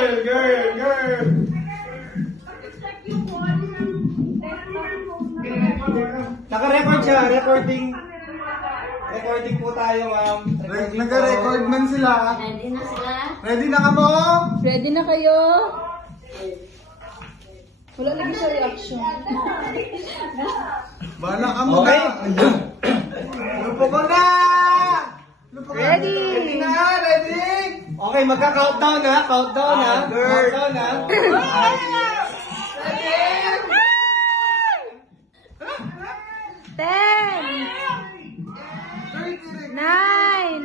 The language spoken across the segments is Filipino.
Girl. Naka-record siya, recording po tayo, ma'am. Nag-record man sila. Ready na sila? Ready na ka mo? Ready na kayo? Wala lagi siya reaction. Bala ka mo Okay. na. Lupo ko na! Ready? Ready na, ready? Okay, magka-countdown ha. Countdown ha. Girl. Countdown ha. Ten, nine,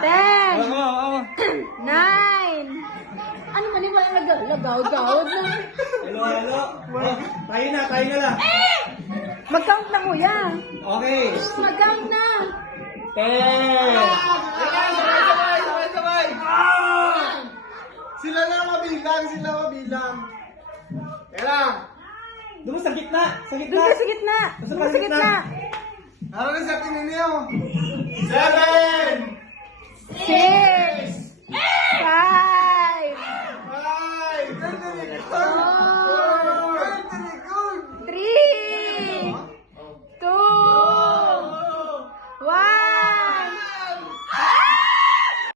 ten, nine. Ano man yung lagaw-gawad na? Hello. Tayo na lang. Mag-count na kuya. Okay. Mag-count na. 10. Sabay! Sila mabilang. Kaya Doon sa gitna. Doon ka sa gitna. Doon ka sa gitna. Ano na sa tingin niyo? 7.